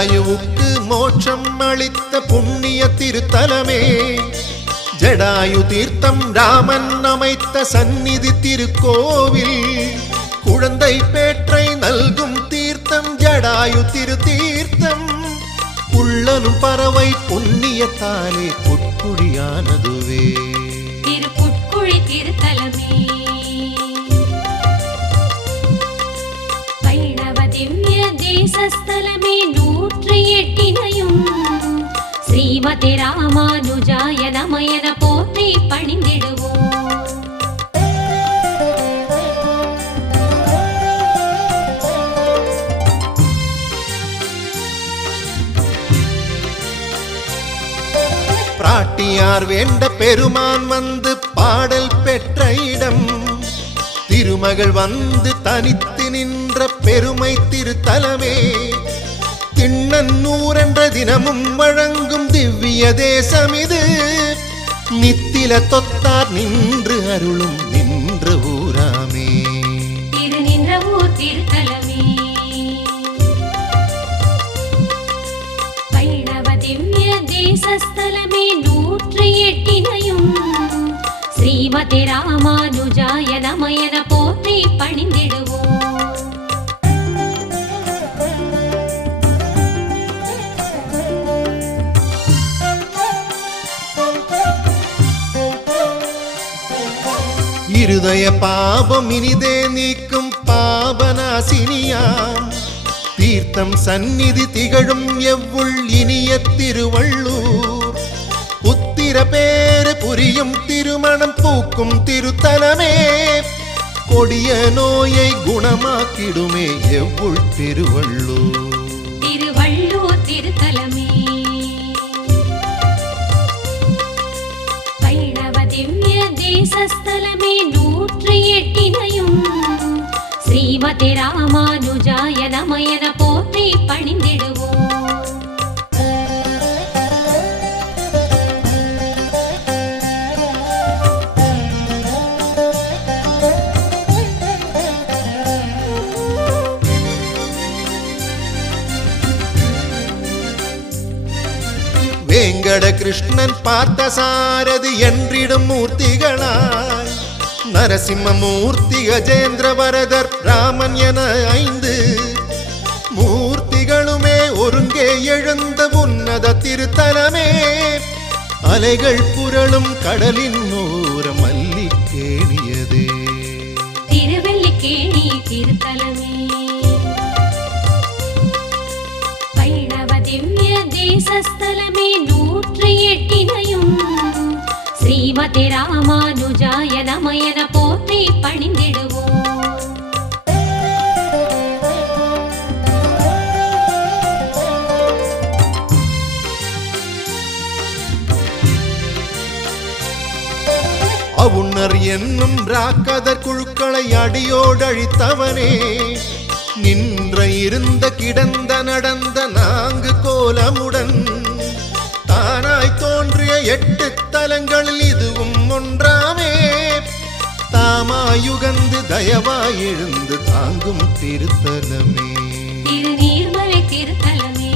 ஜடாயுவுக்கு மோட்சம் அளித்த புண்ணிய திருத்தலமே, ஜடாயு தீர்த்தம் ராமன் அமைத்த சந்நிதி திருக்கோவில், குழந்தை பேற்றை நல்கும் தீர்த்தம் ஜடாயு திருத்தீர்த்தம், உள்ளனும் பறவை புண்ணியத்தாலே புட்குழியானதுவே. திருப்புட்குழி திருத்தலமே, வைணவ திவ்ய தேசஸ்தலமே 108 ஸ்ரீமதி ராமானுஜாய நமயன போற்றி பணிந்திடுவோம். பிராட்டியார் வேண்ட பெருமான் வந்து பாடல் பெற்ற இடம், திருமகள் வந்து தனித்து நின்ற பெருமை திருத்தலமே, திண்ணன்னூர் என்ற தினமும் வழங்கும் திவ்ய தேசம் இது, நித்தில தொத்தார் நின்று அருளும் நின்ற ஊராமே. திரு நின்ற ஊர் திருத்தலமே, வைணவ திவ்ய தேசஸ்தலமே 108 ஸ்ரீமதி ராமானுஜாய நமயன போற்றி பணிந்திடுவோம். இருதய பாபம் இனிதே நீக்கும் பாபநாசினியாம், தீர்த்தம் சந்நிதி திகழும் எவ்வுள் இனிய திருவள்ளூர், புத்திர பேறு புரியும் திருமணம் பூக்கும் திருத்தலமே, கொடிய நோயை குணமாக்கிடுமே எவ்வுள் திருவள்ளூர். திருவள்ளூர் திருத்தலமே, வைணவ திவ்ய தேசஸ்தலமே 108 ஸ்ரீமதி ராமானுஜாய நமயன போற்றி பணிந்திடுவோம். வேங்கட கிருஷ்ணன் பார்த்த சாரதி என்றிடும் மூர்த்திகளாய், நரசிம்மமூர்த்தி கஜேந்திர வரதர் ராமன் என 5 மூர்த்திகளுமே ஒருங்கே எழுந்த உன்னத திருத்தலமே, அலைகள் புரளும் கடலின் ஓரம் மல்லிக்கேணியதே. திருவல்லிக்கேணி திருத்தலமே, வைணவ திவ்ய தேசஸ்தலமே 108 ஸ்ரீமதி ராமானுஜாய நமயன போற்றி பணிந்திடுவோம். அவுணர் என்னும் ராக்கதர் குழுக்களை அடியோடழித்தவனே, நின்ற இருந்த கிடந்த நடந்த 4 கோலமுடன் தானாய் தோன்றிய 8 தலங்களில் இதுவும் ஒன்றாமே, தாமாயுகந்து தயவாய் எழுந்து தாங்கும் திருத்தலமே. திருநீர்மலை திருத்தலமே,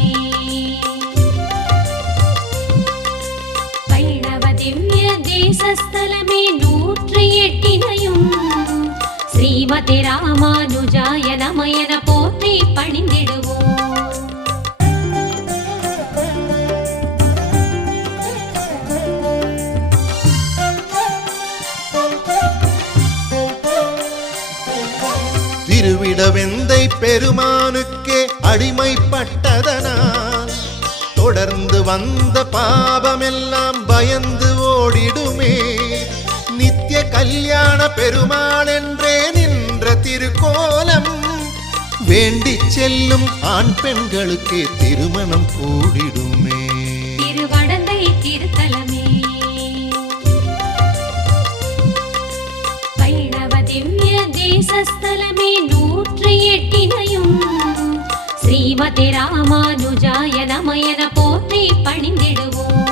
வைணவ திவ்ய தேசஸ்தலமே 108 ஸ்ரீமதி ராமானுஜாய நமயன போற்றி பணிந்திடுவோம். திருவிடவெந்தை பெருமானுக்கே அடிமைப்பட்டதனால் தொடர்ந்து வந்த பாபமெல்லாம் பயந்து ஓடிடுமே, நித்திய கல்யாண பெருமாள் என்றே நின்ற திருக்கோலம், வேண்டிச் செல்லும் ஆண் பெண்களுக்கே திருமணம் கூடிடுமே. திருவடந்தை திருத்தலமே, வைணவ திவ்ய தேசஸ்தலமே 108 ஸ்ரீமதி ராமானுஜாய நமயன போற்றி பணிந்திடுவோம்.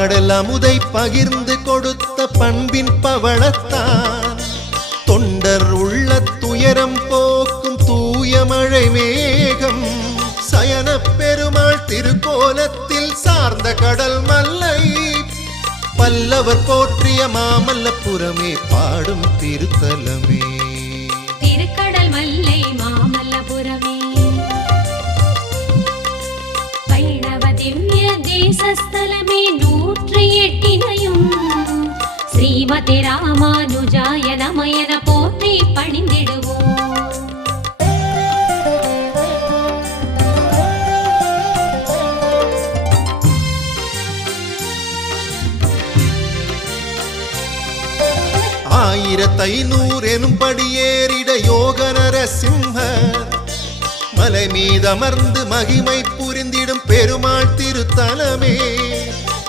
பார்க்கடல் அமுதை பகிர்ந்து கொடுத்த பண்பின் பவளத்தான் தொண்டர் உள்ள துயரம் போக்கும் தூய மழை மேகம் சயன பெருமாள் திருக்கோலத்தில் சார்ந்த கடல் மல்லை பல்லவர் போற்றிய மாமல்லபுரமே பாடும் திருத்தலமே திருக்கடல் மல்லை மாமல்லபுரமே வைணவ திவ்ய தேசஸ்தலமே 108 ஸ்ரீமதி ராமானுஜாய நமயன போற்றி பணிந்திடுவோம். எனும் படியேறிட யோக நரசிம்ஹர் மலை மீதமர்ந்து மகிமை புரிந்திடும் பெருமாள் திருத்தலமே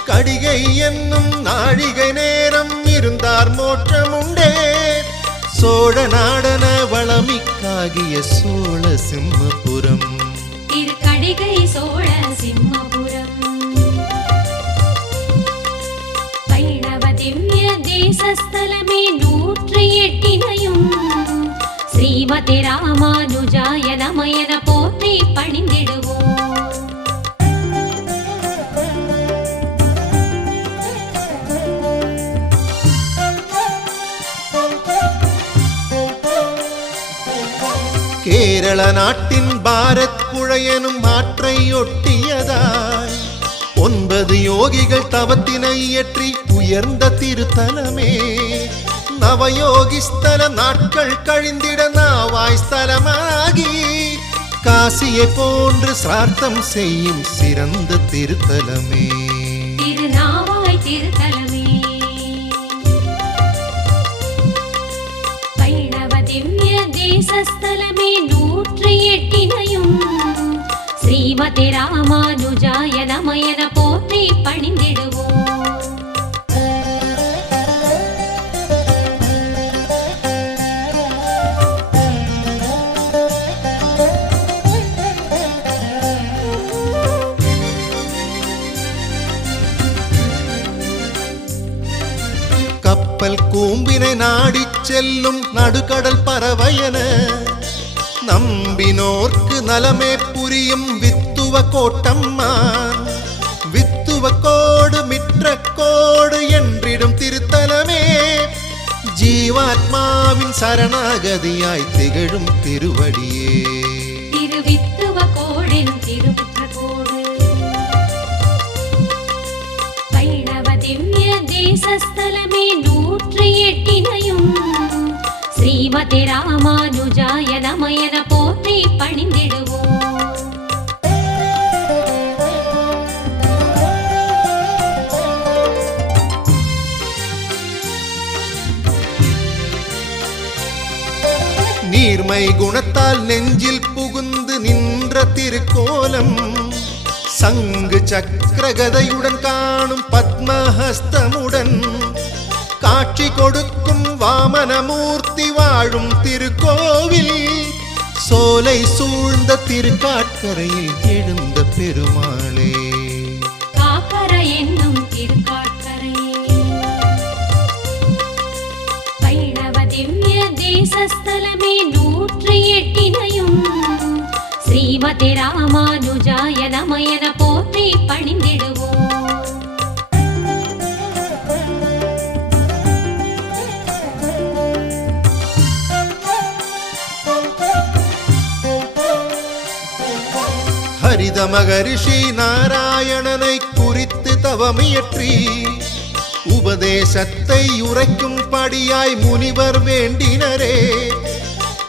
கடிகை என்னும் நாழிகை நேரம் இருந்தார் மோட்சம் உண்டே சோழ நாடன வளமிக்காகிய சோழ சிம்மபுரம் திருக்கடிகை சோழ சிம்மபுரம் வைணவ திவ்ய தேசஸ்தலமே 108 ஸ்ரீமதி ராமானுஜாய நமயன போற்றி பணிந்திடுவோம். கேரள நாட்டின் பாரத் புழையனும் ஆற்றை ஒட்டியதாய் 9 யோகிகள் தவத்தினை இயற்றி உயர்ந்த திருத்தலமே நவயோகிஸ்தல நாட்கள் கழிந்திட நாவாய் ஸ்தலமாகி காசியை போன்று சிரார்த்தம் செய்யும் சிறந்த திருத்தலமே திருநாவாய் திருத்தலமே வைணவ திவ்ய தேசஸ்தலமே 108 ஸ்ரீமதி ராமானுஜாய நமயன போற்றி பணிந்திடுவோம். கப்பல் கூம்பினை நாடிச் செல்லும் நடுக்கடல் பறவையன நம்பினோர்க்கு நலமே புரியும் வித்துவ கோட்டம்மான் வித்துவ கோடு மிற்ற கோடு என்றிடும் திருத்தலமே ஜீவாத்மாவின் சரணாகதியாய் திகழும் திருவடியே திருவித்துவ கோடின் திருவிற்ற கோடு வைணவ திவ்ய தேசஸ்தலமே 108 ஸ்ரீமதி ராமானுஜாய நமயன போற்றி பணிந்திடுவோம். நீர்மை குணத்தால் நெஞ்சில் புகுந்து நின்ற திருக்கோலம் சங்கு சக்கரகதையுடன் காணும் பத்மஹஸ்தமுடன் காட்சி கொடுக்கும் வாமனமூர்த்தி வாழும் திருக்கோவில் சோலை சூழ்ந்த திருக்காட்கரையில் எழுந்த பெருமாளே காக்கரை என்னும் திருக்காட்கரையே வைணவ திவ்ய தேசஸ்தலமே 108 ஸ்ரீமதி ராமானுஜாய நமயன போற்றி பணிந்திடுவோம். ஹரித மகரிஷி நாராயணனை குறித்து தவமியற்றி உபதேசத்தை உரைக்கும் படியாய் முனிவர் வேண்டினரே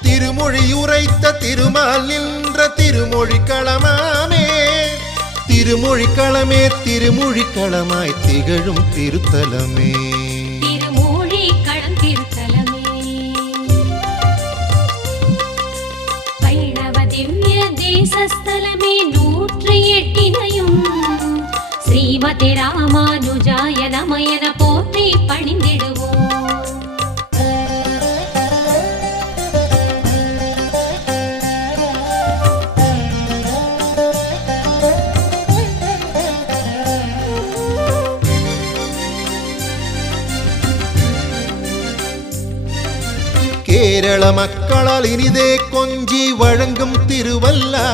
திருமொழி உரைத்த திருமால் நின்ற திருமொழி களமாமே திருமொழி களமே திருமொழி களமாய் திகழும் திருத்தலமே திருமொழி களம் திருத்தலமே வைணவ திவ்ய தேசஸ்தலமே 108 ஸ்ரீமதி ராமானுஜாய நமயன போற்றி பணிந்திடுவோம். கேரள மக்களால் இனிதே கொஞ்சி வழங்கும் திருவல்லா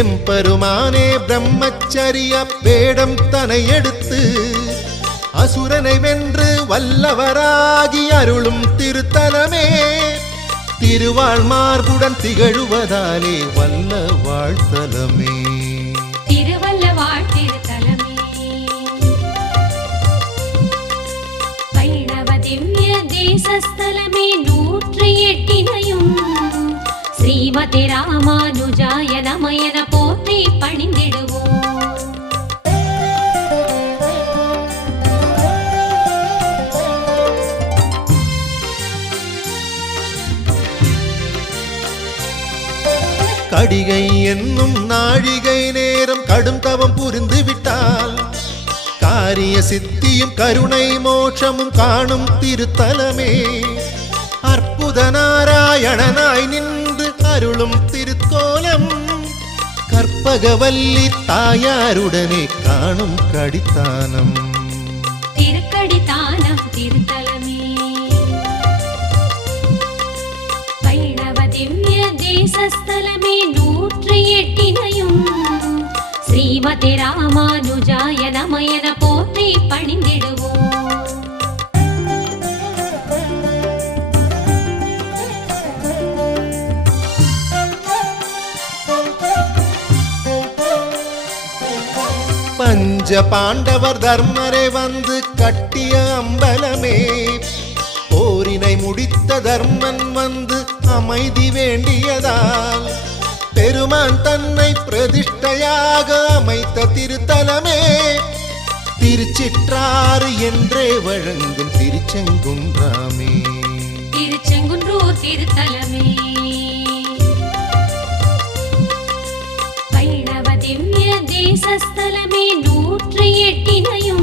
எம்பெருமானே பிரம்மச்சரிய வேடம் தனை எடுத்து அசுரனை வென்று வல்லவராகி அருளும் திருத்தலமே திருவாள் மார்புடன் திகழுவதாலே வல்ல வாழ்த்தலமே திருவல்ல வாழ்த்திருத்தலமே வைணவ திவ்ய தேசஸ்தலமே 108 ஸ்ரீமதி ராமானுஜாய நமயன போற்றி பணிந்திடுவோம். கடிகை என்னும் நாழிகை நேரம் கடும் தவம் புரிந்து விட்டால் காரிய சித்தியும் கருணை மோட்சமும் காணும் திருத்தலமே அற்புத நாராயணனாய் நின்று அருளும் திருக்கோலம் கற்பகவல்லி தாயாருடனே காணும் கடித்தானம் திருக்கடித்தானம் திருத்தலமே வைணவ திவ்ய தேசஸ்தலமே 108 ஸ்ரீமதி ராமானுஜாய நமயன போற்றி பணிந்திடுவோம். பஞ்ச பாண்டவர் தர்மரை வந்து கட்டிய அம்பலமே போரினை முடித்த தர்மன் வந்து அமைதி வேண்டியதால் பெருமான் தன்னை பிரதிஷ்டையாக அமைத்த திருத்தலமே திருச்சிற்றாறு என்றே வழங்கும் திருச்செங்குன்றாமே திருச்செங்குன்றூர் திருத்தலமே வைணவ திவ்ய தேசஸ்தலமே 108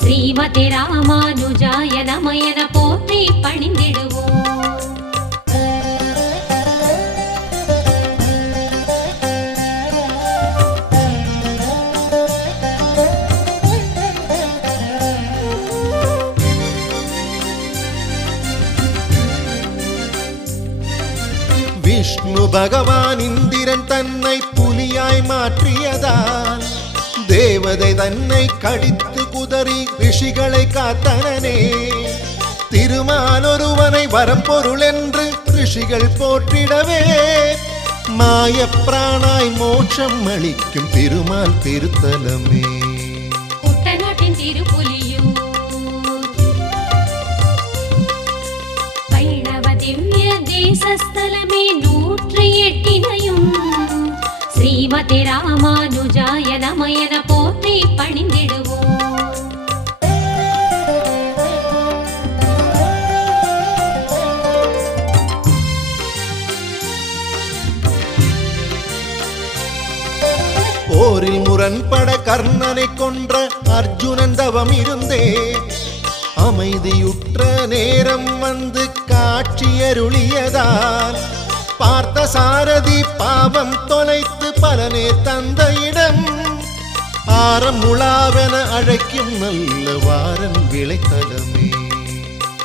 ஸ்ரீமதி ராமானுஜாய நமயன போற்றி பணிந்திடுவோம். விஷ்ணு பகவான் இந்திரன் தன்னை புலியாய் மாற்றியதால் தேவதை தன்னை கடித்து குதறி ரிஷிகளை காத்தனனே திருமாலொருவனை வரம்பொருள் என்று ரிஷிகள் போற்றிடவே மாயப்பிரானாய் மோட்சம் அளிக்கும் திருமால் திருத்தலமே குட்டநாட்டின் திருப்புலியூர் வைணவ திவ்ய தேசஸ்தலமே 108 ஸ்ரீமதி ராமானுஜாய நமயன போற்றி பணிந்திடுவோம். போரில் முரண்பட கர்ணனை கொன்ற அர்ஜுனன் தவம் இருந்தே அமைதியுற்ற நேரம் வந்து காட்சியருளியதால் பார்த்த சாரதி பாவம் தொலைத்து பலனே தந்த இடம் ஆரம் முழாவென அழைக்கும் நல்ல வாரன் விளைத்தலமே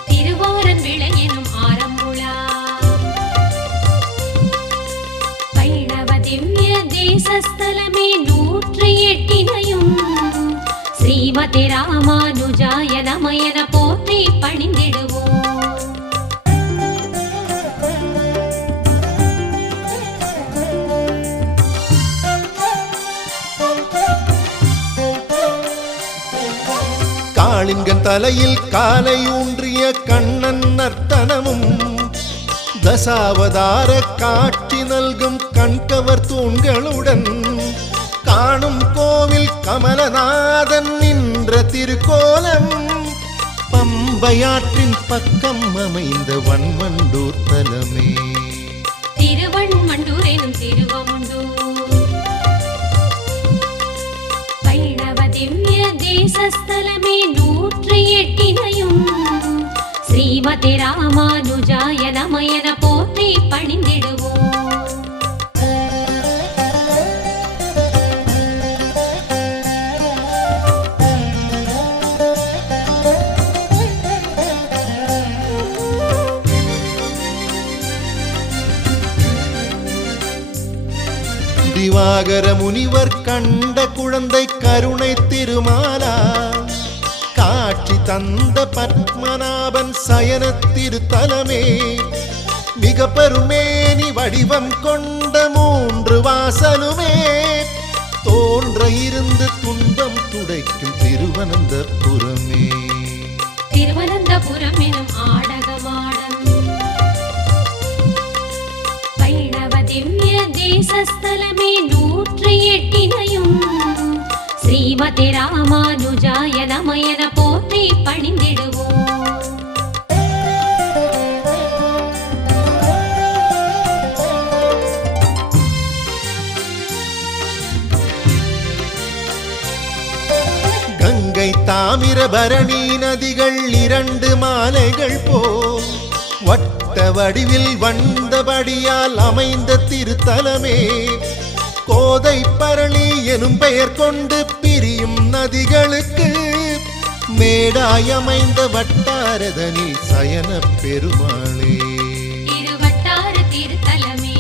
திருவாரன் விளையெனும் ஆரம்புழா வைணவ திவ்ய தேசஸ்தலமே 108 ஸ்ரீமதி ராமானுஜாய நமயன போற்றி பணிந்திடுவோம். காளிங்கன் தலையில் காலை ஊன்றிய கண்ணன் நர்த்தனமும் தசாவதார காட்சி நல்கும் கண்கவர் தூண்களுடன் காணும் கோவில் கமலநாதன் நின்ற திருக்கோலம் பம்பையாற்றின் பக்கம் அமைந்த வன்மண்டூர் தலமே திருவண்மண்டூர் எனும் திருவமுண்டூர் வைணவ திவ்ய தேசஸ்தலமே 108 ஸ்ரீமதி ராமானுஜாய நமயன போற்றி பணிந்திடுவோம். திவாகர முனிவர் கண்ட குழந்தை கருணை திருமாலா காட்சி தந்த பத்மநாபன் சயன திருத்தலமே மிக பெருமேனி வடிவம் கொண்ட 3 வாசலுமே தோன்ற இருந்து துன்பம் துடைக்கும் திருவனந்தபுரமே. திருவனந்தபுரம் எனும் ஆடகமாடம் வைணவ திவ்ய தேசஸ்தலமே 108 ஸ்ரீமதி ராமானுஜாய நமயன போற்றி பணிந்திடுவோம். கங்கை தாமிரபரணி நதிகள் 2 மாலைகள் போல் வட்ட வடிவில் வந்தபடியால் அமைந்த திருத்தலமே கோதை பரணி எனும் பெயர் கொண்டு பிரியும் நதிகளுக்கு மேடாய் அமைந்த வட்டாரதனில் சயன பெருமாளே. திருவட்டார திருத்தலமே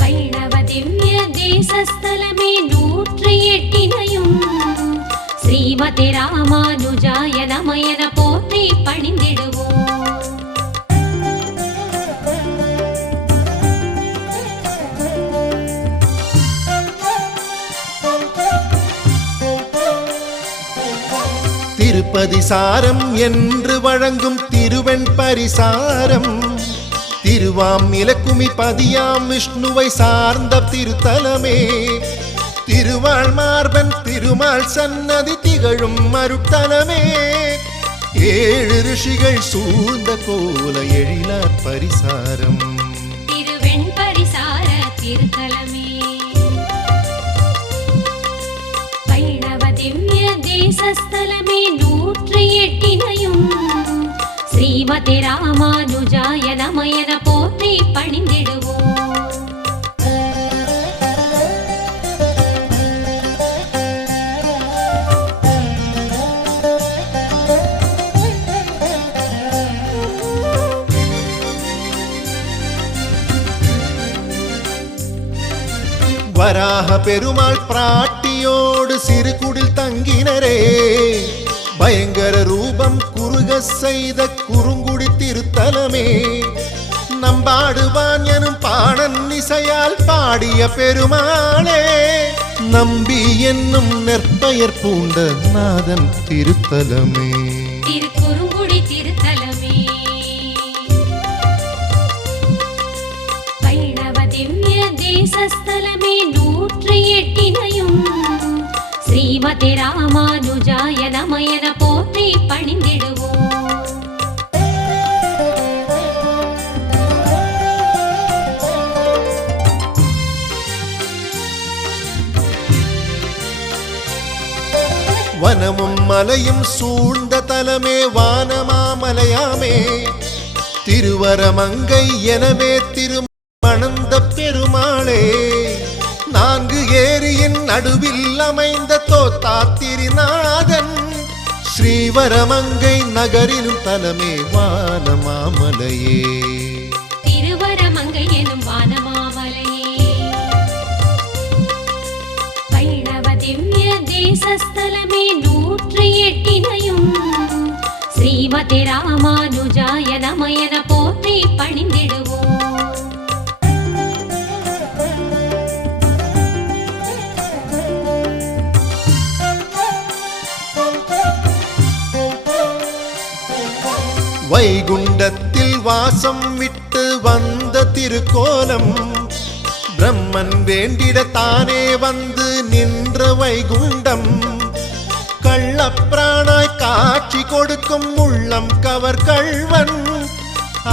வைணவ திவ்ய தேசஸ்தலமே 108 ஸ்ரீமதி ராமானுஜாய நமயன போற்றி பணிந்திடுவோம். திருப்பதி சாரம் என்று வழங்கும் திருவெண் பரிசாரம் திருவாமிலக்குமி பதியாம் விஷ்ணுவை சார்ந்த திருத்தலமே திருவாள் மார்பன் திருமால் சன்னதி திகழும் மருத்தலமே 7 ரிஷிகள் சூழ்ந்த கோல எழிலார் பரிசாரம் திருவெண் பரிசார திருத்தலமே வைணவ திவ்ய தேசஸ்தலமே 108 ஸ்ரீமதி ராமானுஜாய நமயன போற்றி பணிந்திடுவோம். வராக பெருமாள் பிராட்டியோடு சிறுகுடில் தங்கினரே பயங்கர ரூபம் குறுக செய்த குறுங்குடி திருத்தலமே நம்பாடுவான் எனும் பாணன் இசையால் பாடிய பெருமாளே நம்பி என்னும் நெற்பெயர் பூண்ட நாதன் திருத்தலமே திருக்குறுங்குடி திருத்தலமே வைணவ திவ்ய தேசஸ்தலமே 108 ஸ்ரீமதி ராமானுஜாய நமயன போற்றி பணிந்திடுவோம். வனமும் மலையும் சூழ்ந்த தலமே வானமாமலையாமே திருவரமங்கை எனவே திருமணந்த பெருமாளே 4 ஏரியின் நடுவில் அமைந்த தோத்தா திருநாதன் ஸ்ரீவரமங்கை நகரிலும் தலமே வானமாமலையே திருவரமங்கை எனும் வானமாமலையே வைணவ திவ்ய தேசஸ்தலமே 108 ஸ்ரீமதி ராமானுஜாய நமயன போற்றி பணிந்திடுவோம். வைகுண்டத்தில் வாசம் விட்டு வந்த திருக்கோலம் பிரம்மன் வேண்டிட தானே வந்து நின்ற வைகுண்டம் கள்ளப்பிரானாய் காட்சி கொடுக்கும் உள்ளம் கவர் கள்வன்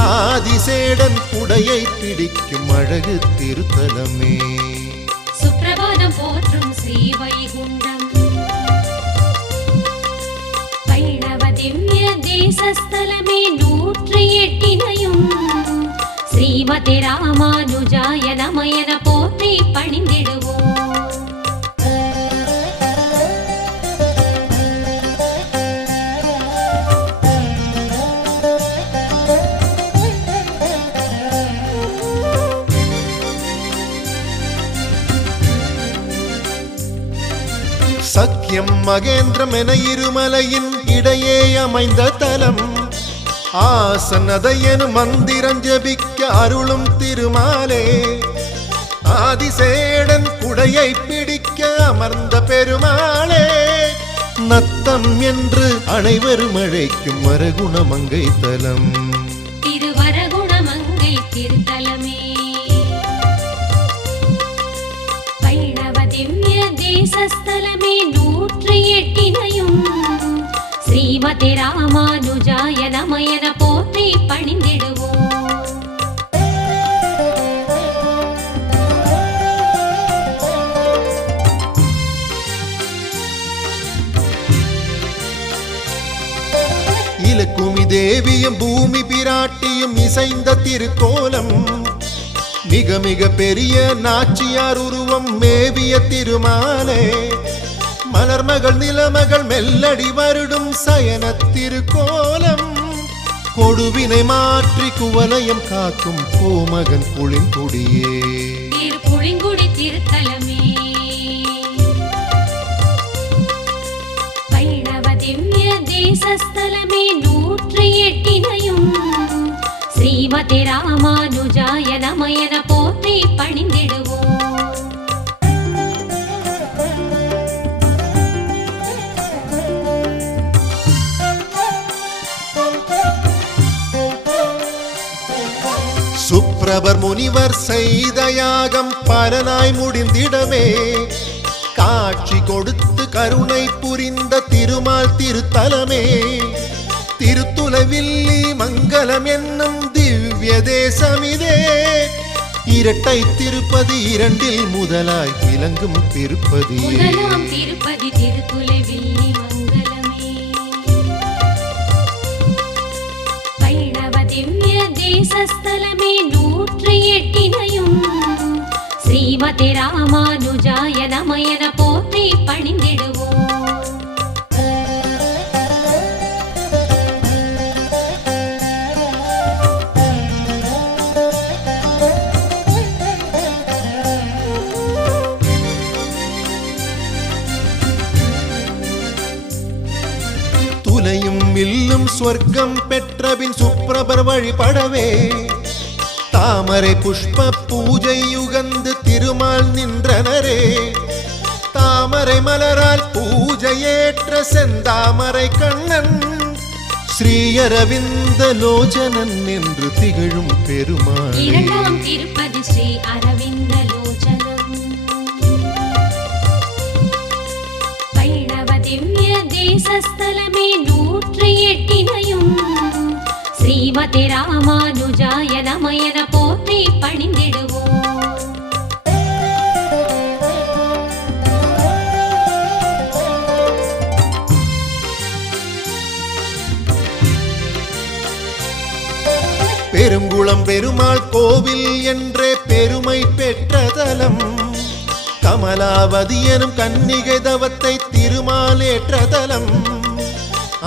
ஆதிசேடன் குடையை பிடிக்கும் அழகு திருத்தலமே சுப்ரபாதம் போற்றும் ஸ்ரீ வைகுண்டம் வைணவ திவ்ய தேசஸ்தலமே 108 ஸ்ரீமதி ராமானுஜாய நமயன போற்றி பணிந்திடுவோம். சக்கியம் மகேந்திரம் என இருமலையின் இடையே அமைந்த தலம் ஆசனதையனு மந்திரம் ஜபிக்க அருளும் திருமாலே ஆதிசேடன் குடையை பிடிக்க அமர்ந்த பெருமாளே நத்தம் என்று அனைவரும் அழைக்கும் வரகுணமங்கை தலம் திருவரகுணமங்கை திருத்தலமே வைணவ திவ்ய தேசஸ்தலமே 108 ஸ்ரீமதி ராமானுஜாய நமயன போற்றி பணிந்திடுவோம். இலக்குமி தேவியும் பூமி பிராட்டியும் இசைந்த திருக்கோலம் மிக மிக பெரிய நாச்சியார் உருவம் மேவிய திருமாலே மலர்மகள் நிலமகள் மெல்லடி வருடும் சயன திருக்கோலம் கொடுவினை மாற்றி குவலயம் காக்கும் கோமகன் புளிங்குடியே புளிங்குடி திருத்தலமே வைணவ திவ்ய தேசஸ்தலமே 108 ஸ்ரீமதி ராமானுஜாய நமயன போற்றி பணிந்திடுவோம். சுப்ரபர் முனிவர் செய்த யாகம் பலனாய் முடிந்திடவே காட்சி கொடுத்து கருணை புரிந்த திருமால் திருத்தலமே திருத்துலவில்லி மங்கலம் என்னும் திவ்ய தேசமிதே இரட்டை திருப்பதி இரண்டில் முதலாய் விளங்கும் திருப்பதி திருப்பதி திருத்துலவில்லி மங்கலமே வைணவ திவ்ய தேசஸ்தலமே 108 ஸ்ரீமதி ராமானுஜாய நமயன போற்றி பணிந்திடுவோம். துலையும் வில்லும் சொர்க்கம் பெற்றபின் சுப்ரபர் வழிபடவே தாமரை புஷ்ப பூஜை யுகந்து திருமால் நின்றனரே தாமரை மலரால் பூஜையேற்ற செந்தாமரை கண்ணன் ஸ்ரீயரவிந்த லோச்சனன் என்று திகழும் பெருமாள் இரண்டாம் திருப்பதி ஸ்ரீ அரவிந்த லோச்சனம் வைணவ திவ்ய தேசஸ்தலமே 108 ஸ்ரீமதி ராமானுஜாய நமயன போற்றி பணிந்திடுவோம். பெருங்குளம் பெருமாள் கோவில் என்றே பெருமை பெற்ற தலம் கமலாவதி எனும் கன்னிகை தவத்தை திருமாலேற்ற தலம்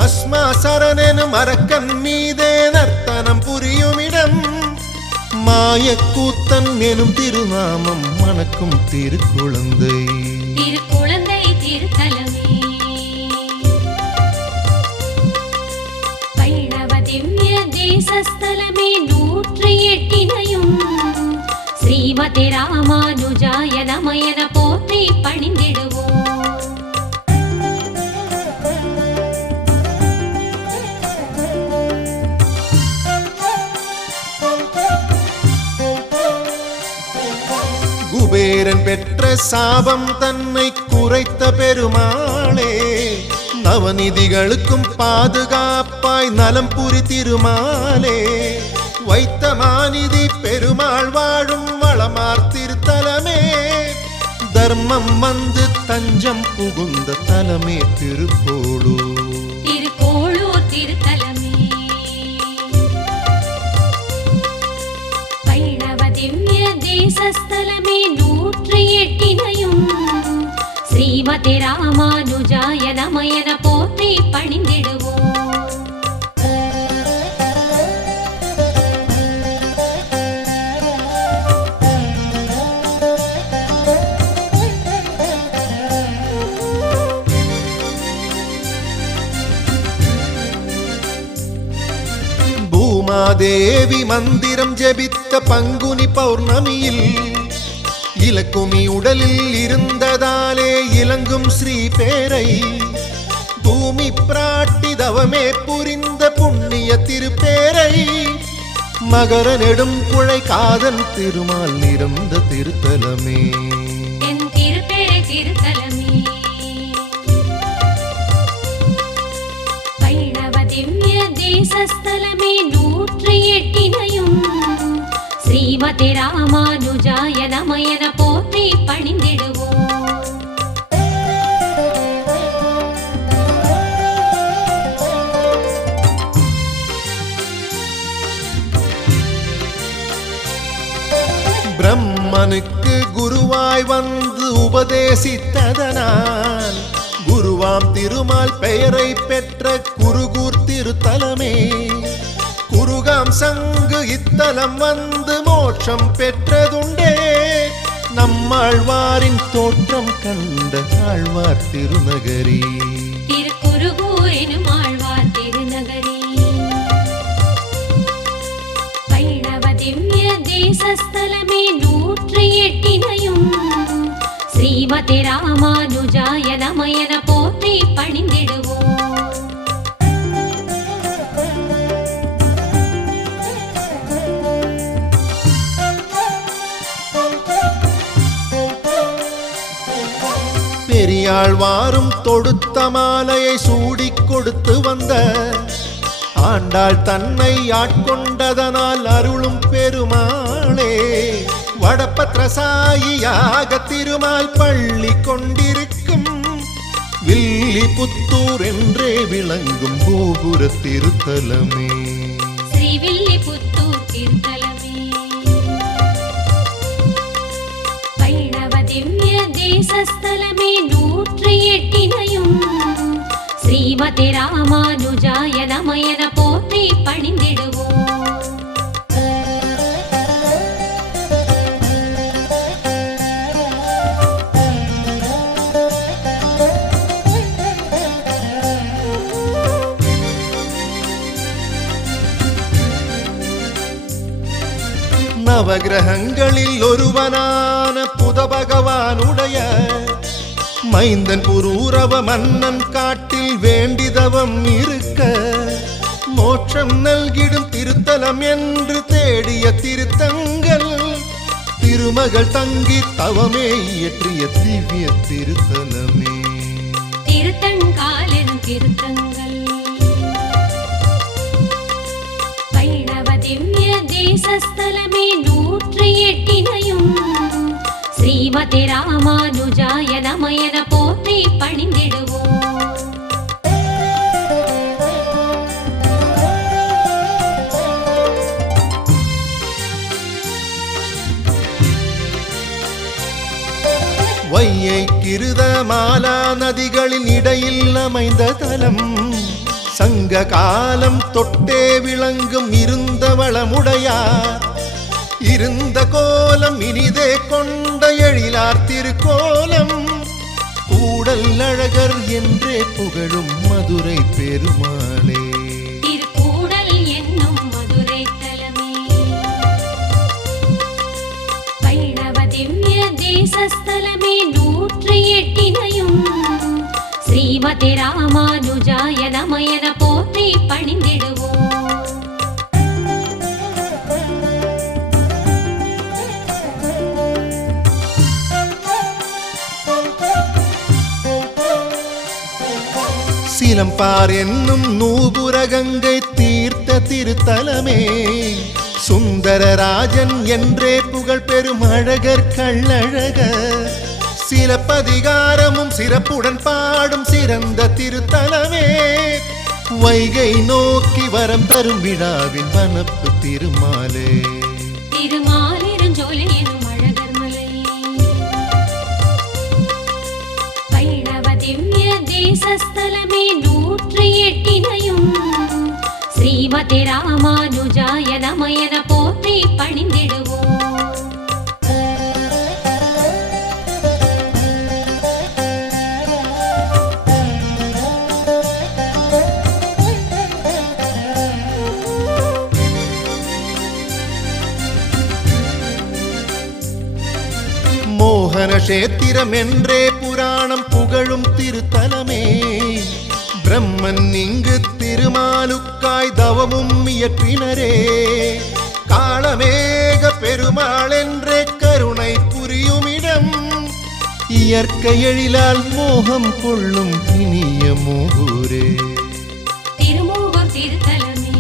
அஸ்மா சரணெனும் அரக்கன் மீதே நர்த்தனம் புரியுமிடம் மாயக்கூத்தன் எனும் திருநாமம் மணக்கும் திருக்குழந்தை திருத்தலமே வைணவ திவ்ய தேசஸ்தலமே 108 ஸ்ரீமதி ராமானுஜாய நமயன போற்றி பணிந்திடுவோம். குபேரன் பெற்ற சாபம் தன்னை குறைத்த பெருமாளே நவநிதிகளுக்கும் பாதுகாப்பாய் நலம் புரி திருமாலே வைத்த மாநிதி பெருமாள் வாழும் வளமார் திருத்தலமே தர்மம் வந்து தஞ்சம் புகுந்த தலமே திருக்கோளூர் திருத்தலமே வைணவ திவ்ய தேசஸ்தலமே 108 ஸ்ரீமதி ராமானுஜாய நமயன போற்றி பணிந்திடுவோம். உமாதேவி மந்திரம் ஜெபித்த பங்குனி பௌர்ணமியில் இலக்குமி உடலில் இருந்ததாலே இலங்கும் ஸ்ரீ பேரை பூமி பிராட்டி தவமே புரிந்த புண்ணிய திருப்பேரை மகர நெடும் குழை காதன் திருமால் நிறந்த திருத்தலமே என் திருப்பேரை திருத்தலமே வைணவ திவ்ய தேசஸ்தலமே 108 ஸ்ரீமதி ராமானுஜாய நமயன போற்றி பணிந்திடுவோம். பிரம்மனுக்கு குருவாய் வந்து உபதேசித்ததனால் குருவாம் திருமால் பெயரை பெற்ற குருகூர் திருத்தலமே குருகாம் சங்கு இத்தலம் வந்து மோட்சம் பெற்றதுண்டே நம்மாழ்வாரின் தோற்றம் கண்ட ஆழ்வார் திருநகரி திருக்குருகூர் எனும் ஆழ்வார் திருநகரி வைணவ திவ்ய தேசஸ்தலமே 108 ஸ்ரீமதி ராமானுஜாய நமயன போற்றி பணிந்திடுவோம். பெரியாழ்வாரும் தொடுத்த மாலையை சூடிக் கொடுத்து வந்த ஆண்டாள் தன்னை ஆட்கொண்டதனால் அருளும் பெருமாளே வடபத்ரசாயியாக திருமால் பள்ளி கொண்டிருக்கும் வில்லிபுத்தூர் என்றே விளங்கும் கோபுர திருத்தலமே ஸ்ரீ வில்லிபுத்தூர் திருத்தலமே வைணவ திவ்ய தேசஸ்தலமே 108 ஸ்ரீமதி ராமானுஜாய நமயன போற்றி பணிந்திடுவோம். நவகிரகங்களில் ஒருவனான புத பகவானுடைய மைந்தன் புரூரவ மன்னன் காட்டில் வேண்டிதவம் இருக்க மோட்சம் நல்கிடும் திருத்தலம் என்று தேடிய திருத்தங்கள் திருமகள் தங்கி தவமே இயற்றிய திவ்ய திருத்தலமே திருத்தங்காலெனும் திருத்தங்கள் வைணவ திவ்ய தேசஸ்தலமே 108 ஸ்ரீமதி ராமானுஜாய நமயன போற்றி பணிந்திடுவோம். வையை கிருத மாலா நதிகளின் இடையில் அமைந்த தலம் சங்க காலம் தொட்டே விளங்கும் இருந்த வளமுடையார் இருந்த கோலம் இனிதே கொண்ட எழிலார் திருக்கோலம் கூடல் அழகர் என்றே புகழும் மதுரை பெருமாளே திருக்கூடல் என்னும் மதுரை தலமே வைணவ திவ்ய தேசஸ்தலமே 108 ஸ்ரீமதி ராமானுஜாய நமயன போற்றி பணிந்திடுவோம். சிலம்பார் என்னும் நூபுர கங்கை தீர்த்த திருத்தலமே சுந்தரராஜன் என்றே புகழ் பெரும் அழகர் கள்ளழகர் சிலப்பதிகாரமும் சிறப்புடன் பாடும் சிறந்த திருத்தலமே வைகை நோக்கி வரம் தரும் விழாவின் வனப்பு திருமாலே திருமாலிருஞ்சோலை எனும் அழகர் மலை வைணவ திவ்ய தேசஸ்தலமே 108 ஸ்ரீமதி ராமானுஜாய நமயன போற்றி பணிந்திடுவோம். க்ஷேத்திரம் என்றே புராணம் புகழும் திருத்தலமே. பிரம்மன் இங்கு திருமாலுக்காய் தவமும் இயற்றினரே. காளமேக பெருமாள் என்றே கருணை புரியுமிடம். இயற்கை எழிலால் மோகம் கொள்ளும் இனிய மூகூரே. திருமூகூர் திருத்தலமே.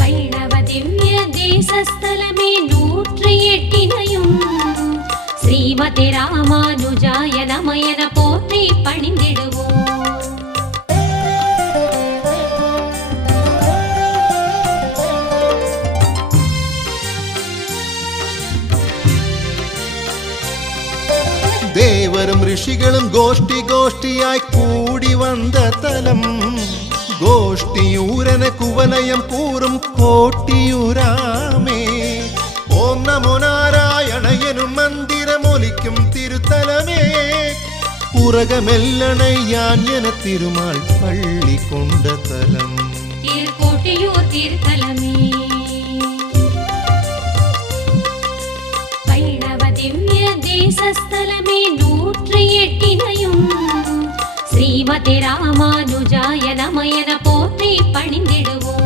வைணவ திவ்ய தேசஸ்தலமே 108 ஸ்ரீமதி ராமானுஜாய நமயன போற்றி பணிந்திடுவோம். தேவரும் ரிஷிகளும் கோஷ்டி கோஷ்டியாய் கூடி வந்த தலம். கோஷ்டியூரன குவலயம் கூறும் கோட்டியூராமே. ஓம் நமோ நாராயண எனும் மந்திரம் ஒலிக்கும் திருத்தலமே. உலகமெல்லனை யான் என திருமால் பள்ளி கொண்ட தலம். திருக்கோட்டியூர் திருத்தலமே. வைணவ திவ்ய தேசஸ்தலமே 108 ஸ்ரீமதி ராமானுஜாய நமயன போற்றி பணிந்திடுவோம்.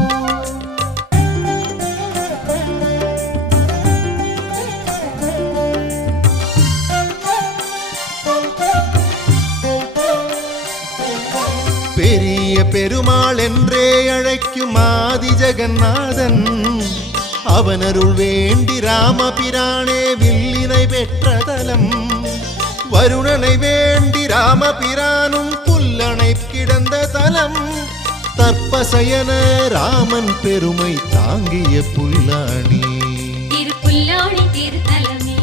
பெரிய பெருமாள் என்றே அழைக்கும் ஆதி ஜெகநாதன். அவனருள் வேண்டி ராமபிரானே வில்லினை பெற்ற தலம். வருணனை வேண்டி ராமபிரானும் புல்லனை கிடந்த தலம். தற்பசயன ராமன் பெருமை தாங்கிய புல்லாணி. திருப்புல்லாணி திருத்தலமே.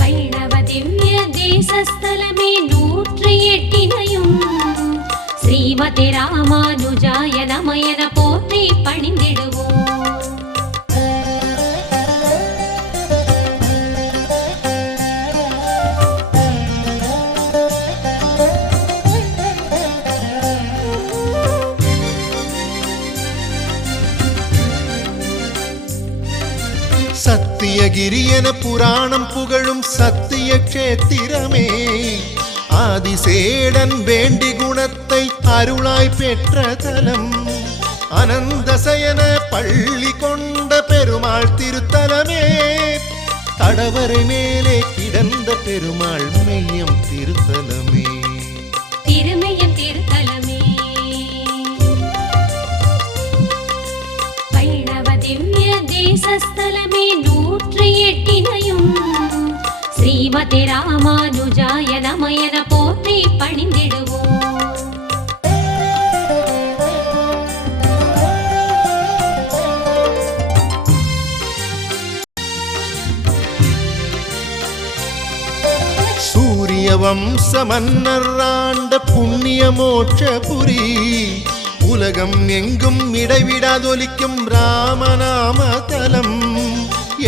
வைணவ திவ்ய தேசஸ்தலமே 108 ஸ்ரீமதி ராமானுஜாய நமயன போற்றி பணிந்திடுவோம். சத்தியகிரி என புராணம் புகழும் சத்திய க்ஷேத்திரமே. ஆதிசேடன் வேண்டி குணத்தை அருளாய் பெற்ற தலம். அனந்தசயன பள்ளி கொண்ட பெருமாள் திருத்தலமே. தடவரை மேலே கிடந்த பெருமாள் மெய்யம் திருத்தலமே. திருமெய்யம் திருத்தலமே. வைணவ திவ்ய தேசஸ்தலமே 108 ஸ்ரீமதி ராமானுஜாய நமயன போற்றி பணிந்திடுவோம். சூரிய வம்ச மன்னர் ஆண்ட புண்ணிய மோட்சபுரி. உலகம் எங்கும் இடைவிடாதொலிக்கும் ராமநாம தலம்.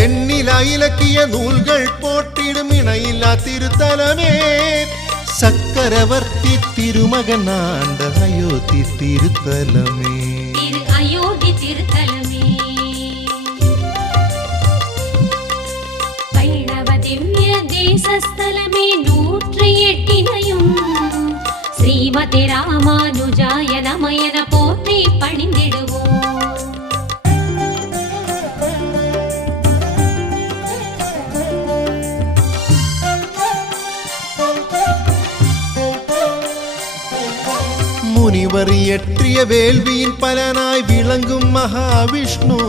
எண்ணிலா இலக்கிய நூல்கள் போற்றிடும் இணையில்லா திருத்தலமே. சக்கரவர்த்தி திருமகன் ஆண்ட அயோத்தி திருத்தலமே. திரு அயோத்தி திருத்தலமே. வைணவ திவ்ய தேசஸ்தலமே 108 ஸ்ரீமதி ராமானுஜாய நமயன போற்றி பணிந்திடுவோம். முனிவர் இயற்றிய வேள்வியின் பலனாய் விளங்கும் மகாவிஷ்ணு.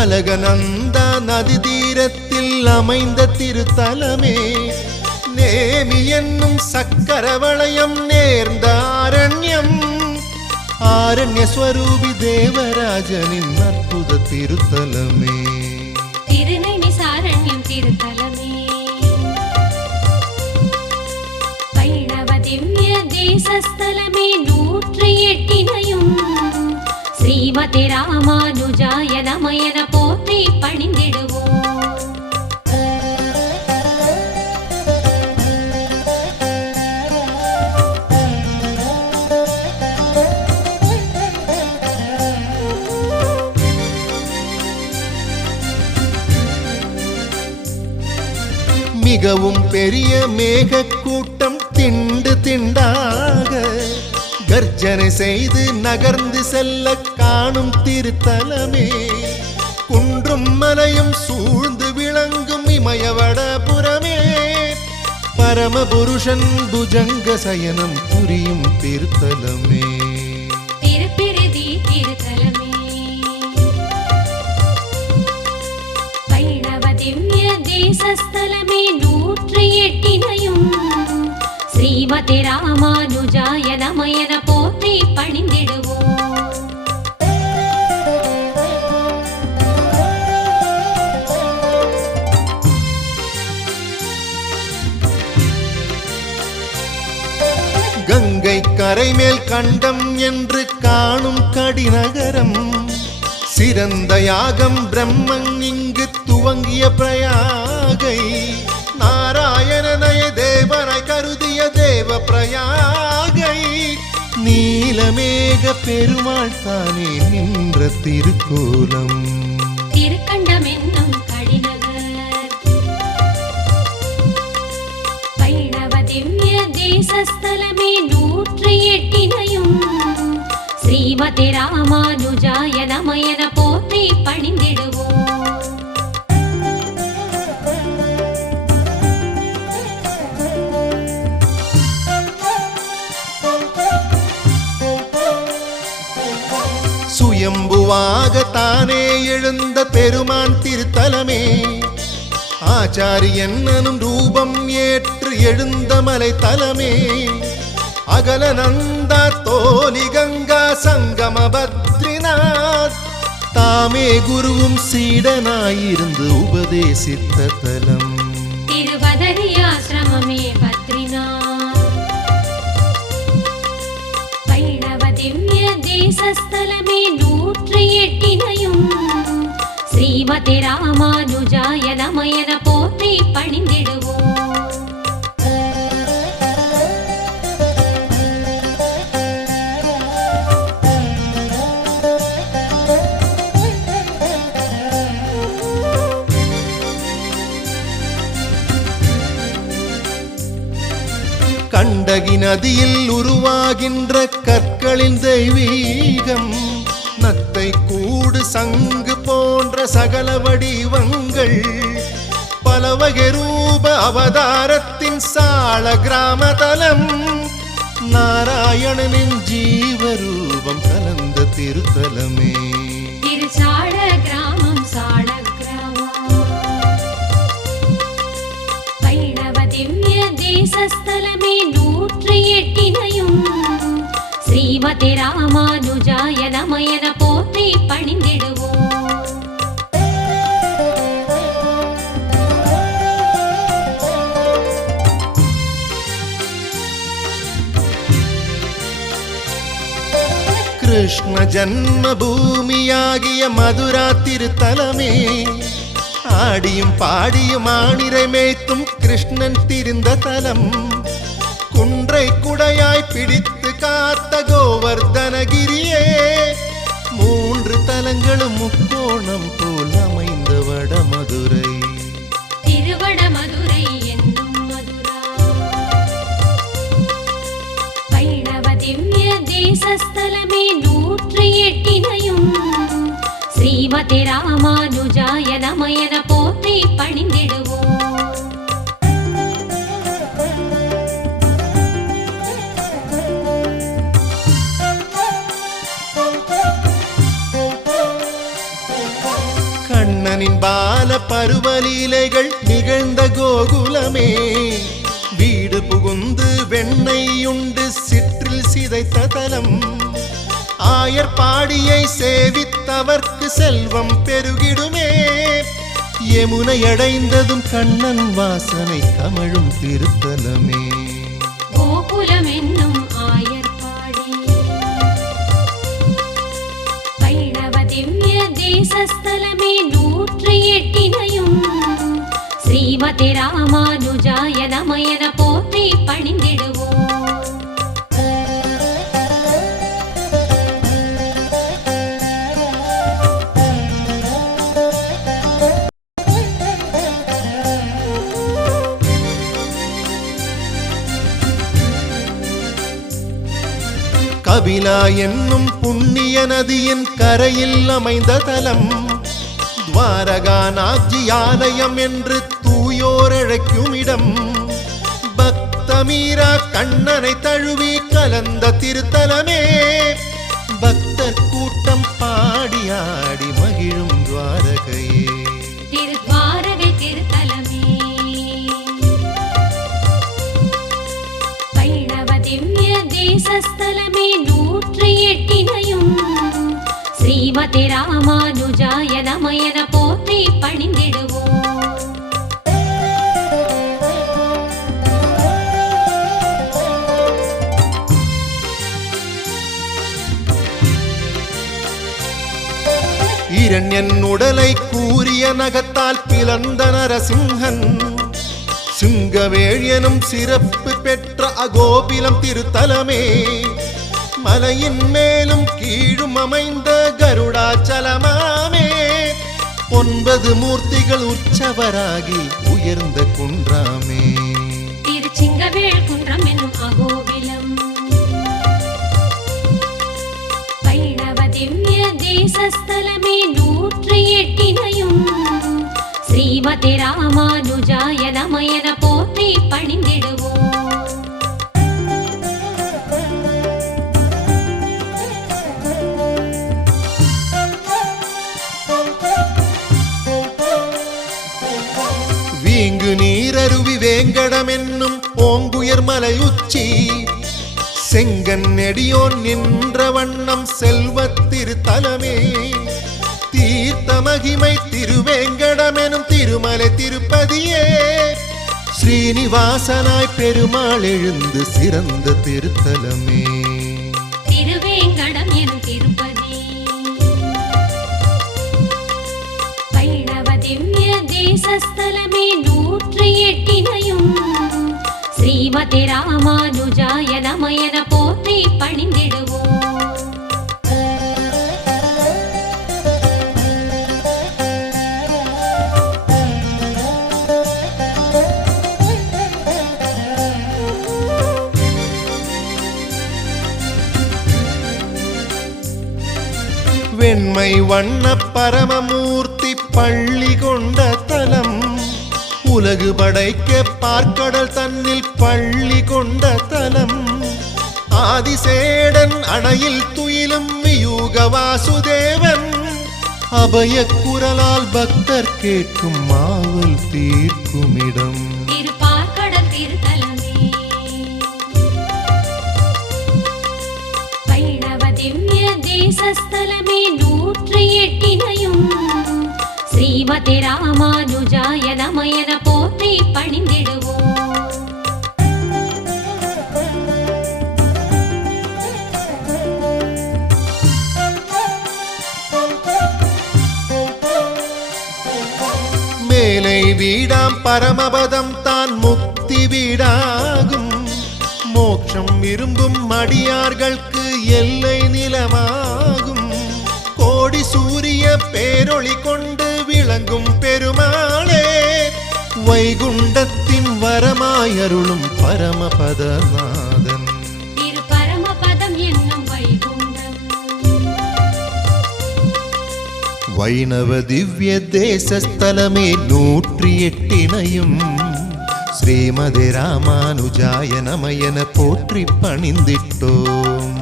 அலகநந்தா நதி தீரத்தில் அமைந்த திருத்தலமே. நேமி என்னும் சக்கரவளையம் நேர்ந்த ஆரண்யம். ஆரண்ய ஸ்வரூபி தேவராஜனின் அற்புத திருத்தலமே. திருநைமிசாரண்யம் திருத்தலமே. வைணவ திவ்ய தேசஸ்தலமே 108 ஸ்ரீமதி ராமானுஜாய நமயன போற்றி பணிந்திடுவோம். மிகவும் பெரிய மேகக்கூட்டம் திண்டு திண்டாக கர்ஜனை செய்து நகர்ந்து செல்ல காணும் திருத்தலமே. குன்றும் மலையும் சூழ்ந்து விளங்கும் இமயவடபுரமே. பரமபுருஷன் புஜங்க சயனம் புரியும் திருத்தலமே. திருப்பிரிதி திருத்தலமே. வைணவ திவ்ய தேசஸ்தலமே 108 ஸ்ரீமதி ராமானுஜாய நமயன போற்றி பணிந்திடுவோம். கங்கை கரைமேல் கண்டம் என்று காணும் கடிநகரம். சிறந்த யாகம் பிரம்மன் இங்கு துவங்கிய பிரயாகை. நாராயணனை தேவனாய் கருதிய தேவ பிரயாகை. நீலமேக பெருமாள் தானே நின்ற திருக்கோலம். திருக்கண்டம் என்னும் கடிநகர். வைணவ திவ்ய தேசஸ்தலமே 108 ஸ்ரீமதி ராமானுஜாய நமயன போற்றி பணிந்திடுவோம். சுயம்புவாக தானே எழுந்த பெருமான் திருத்தலமே. ஆச்சாரியன் எனும் ரூபம் ஏற்று எழுந்த மலை தலமே. அகலநந்தா தோலி கங்கா சங்கம பத்ரிநாத். தாமே குருவும் சீடனாயிருந்து உபதேசித்த தலம். திருவதரி ஆசிரமமே பத்ரிநாத். வைணவ திவ்ய தேசஸ்தலமே 108 ஸ்ரீமதி ராமானுஜாய நமயன போற்றி பணிந்திடுவோம். கண்டகி நதியில் உருவாகின்ற கற்களின் தெய்வீகம். நத்தை கூடு சங்கு போன்ற சகல வடிவங்கள். பலவகை ரூப அவதாரத்தின் சால கிராமதலம். நாராயணனின் ஜீவரூபம் கலந்த திருத்தலமே. திருச்சாள கிராமம் சாள கிராமம். வைணவ திவ்ய தேசஸ்தலமே 108 ஸ்ரீமதி ராமானுஜாய நமயன போற்றி பணிந்திடுவோம். கிருஷ்ண ஜன்ம பூமியாகிய மதுரா திருத்தலமே. ஆடியும் பாடியும் ஆணிரை மேய்த்தும் கிருஷ்ணன் திரிந்த தலம். குன்றை குடையாய் பிடித்து காத்த கோவர்தனகிரியே. 3 தலங்களும் முக்கோணம் போல் அமைந்த வடமதுரை. திருவடமதுரை என்னும் மதுரா. வைணவ திவ்ய தேசஸ்தலமே 108 ஸ்ரீமதி ராமானுஜாய நமயன போற்றி பணிந்திடுவோம். கண்ணனின் பால பருவலீலைகள் நிகழ்ந்த கோகுலமே. வீடு புகுந்து வெண்ணையுண்டு சிற்றில் சிதைத்த தலம். ஆயர் பாடியை சேவித்தவர்க்கு செல்வம் பெருகிடுமே. யமுனை அடைந்ததும் கண்ணன் வாசனை கமழும் திருத்தலமே. கோகுலம் என்னும் ஆயர்பாடி. வைணவ திவ்ய தேசஸ்தலமே 108 ஸ்ரீமதி ராமானுஜாய நமயன போற்றி பணிந்திடுவோம். கபிலா என்னும் புண்ணிய நதியின் கரையில் அமைந்த தலம் துவாரகா நாச்சி ஆலயம் என்று தூயோர் அழைக்கும் இடம். பக்தமீரா கண்ணனை தழுவி கலந்த திருத்தலமே, பக்தர் கூட்டம் பாடியாடி மகிழும் துவாரகையே. திருத்வாரகை திருத்தலமே, வைணவ திவ்ய தேசஸ்தலமே 108 ஸ்ரீமதி ராமானுஜாய நமயன போற்றி பணிந்திடுவோம். இரண்யன் உடலை கூறிய நகத்தால் பிளந்த நரசிம்ஹன், சிங்கவேள் எனும் சிறப்பு பெற்ற அகோபிலம் திருத்தலமே, மலையின் மேலும் கீழும் அமைந்த கருடாச்சலமாமே, 9 மூர்த்திகள் உற்சவராகி உயர்ந்த குன்றாமே. திருச்சிங்கவேள் குன்றம் என்னும் அகோபிலம், வைணவ திவ்ய தேசஸ்தலமே 108 ஸ்ரீமதி ராமானுஜாய நமயன போற்றி பணிந்திடுவோம். வீங்கு நீரருவி வேங்கடம் என்னும் ஓங்குயர் மலை உச்சி, செங்கன் நெடியோன் நின்ற வண்ணம் செல்வத் திருத்தலமே, தீர்த்த மகிமை திருவேங்கடம் எனும் திருமலை திருப்பதியே, ஸ்ரீனிவாசனாய் பெருமாள் எழுந்து சிறந்த திருத்தலமே. திருவேங்கடம் எனும் திருப்பதி, வைணவ திவ்ய தேசஸ்தலமே 108 ஸ்ரீமதி ராமானுஜாய நமயன போற்றி பணிந்திடுவோம். வெண்மை வண்ண பரமமூர்த்தி பள்ளி கொண்ட தலம், உலகு படைக்க பார்க்கடல் தன்னில் பள்ளி கொண்ட தலம், ஆதிசேடன் அணையில் துயிலும் வியூக வாசுதேவன், அபய குரலால் பக்தர் கேட்கும் மாவல் தீர்க்குமிடம். திருப்பார்க்கடல் திருத்தலமே, வைணவ திவ்ய தேசஸ்தலமே 108 ஸ்ரீமதி ராமானுஜாய நமயன போற்றி பணிந்திடுவோம். மேலை வீடாம் பரமபதம் தான் முக்தி வீடாகும், மோட்சம் விரும்பும் அடியார்களுக்கு எல்லை நிலமாகும், கோடி சூரிய பேரொளி கொண்டு விளங்கும் பெருமாளே, வைகுண்டத்தின் வரமாயருளும் பரமபதநாதன். திருப்பரமபதம் என்னும் வைகுண்டம், வைணவ திவ்ய தேசஸ்தலமே 108 ஸ்ரீமதி ராமானுஜாய நமயன போற்றி பணிந்திட்டோம்.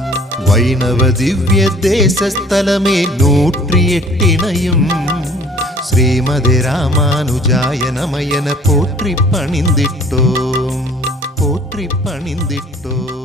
வைணவ திவ்ய தேசஸ்தலமே 108 ஸ்ரீமதி ராமானுஜாய நமயன போற்றி பணிந்திட்டோம், போற்றி பணிந்திட்டோம்.